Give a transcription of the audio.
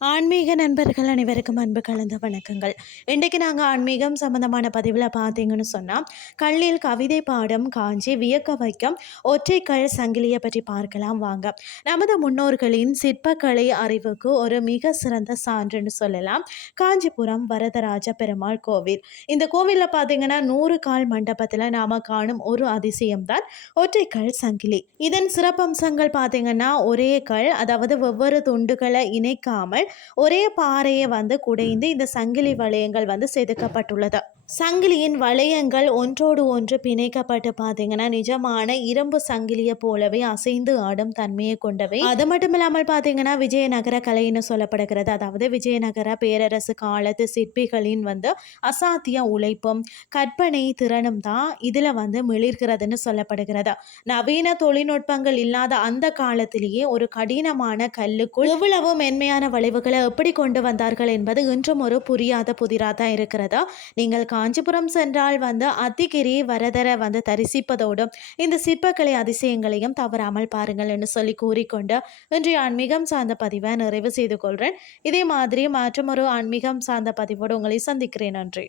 ஆன்மீக நண்பர்கள் அனைவருக்கும் அன்பு கலந்த வணக்கங்கள். இன்றைக்கு நாங்கள் ஆன்மீகம் சம்பந்தமான பதிவில் பார்த்தீங்கன்னு சொன்னால் கல்லில் கவிதை பாடம் காஞ்சி வியக்க வைக்கும் ஒற்றைக்கள் சங்கிலியை பற்றி பார்க்கலாம் வாங்க. நமது முன்னோர்களின் சிற்பக்கலை அறிவுக்கு ஒரு மிக சிறந்த சான்றுன்னு சொல்லலாம். காஞ்சிபுரம் வரதராஜ பெருமாள் கோவில். இந்த கோவிலில் பார்த்தீங்கன்னா நூறு கால் மண்டபத்தில் நாம் காணும் ஒரு அதிசயம்தான் ஒற்றைக்கல் சங்கிலி. இதன் சிறப்பம்சங்கள் பார்த்தீங்கன்னா ஒரே கல் அதாவது வெவ்வேறு துண்டுகளை இணைக்காமல் ஒரே பாறையை வந்து குடைந்து இந்த சங்கிலி வளையங்கள் வந்து செதுக்கப்பட்டுள்ளது. சங்கிலியின் வளையங்கள் ஒன்றோடு ஒன்று பிணைக்கப்பட்டு பார்த்தீங்கன்னா நிஜமான இரும்பு சங்கிலியை போலவே அசைந்து ஆடும் தன்மையை கொண்டவை. அது மட்டும் இல்லாமல் பார்த்தீங்கன்னா விஜயநகர கலைன்னு சொல்லப்படுகிறது. அதாவது விஜயநகர பேரரசு காலத்து சிற்பிகளின் வந்து அசாத்திய உழைப்பும் கற்பனை திறனும் தான் இதில் வந்து மிளிர்கிறதுன்னு சொல்லப்படுகிறது. நவீன தொழில்நுட்பங்கள் இல்லாத அந்த காலத்திலேயே ஒரு கடினமான கல்லுக்குள் இவ்வளவு மென்மையான வளைவுகளை எப்படி கொண்டு வந்தார்கள் என்பது இன்றும் ஒரு புரியாத புதிராக தான் இருக்கிறதா. நீங்கள் காஞ்சிபுரம் சென்றால் வந்து அத்திகிரி வரதரை வந்து தரிசிப்பதோடும் இந்த சிற்பக்கலை அதிசயங்களையும் தவறாமல் பாருங்கள் என்று சொல்லி கூறிக்கொண்டு இன்றைய ஆன்மீகம் சார்ந்த பதிவை நிறைவு செய்து கொள்கிறேன் இதே மாதிரி மற்றும் ஆன்மீகம் சார்ந்த பதிவோடு உங்களை சந்திக்கிறேன். நன்றி.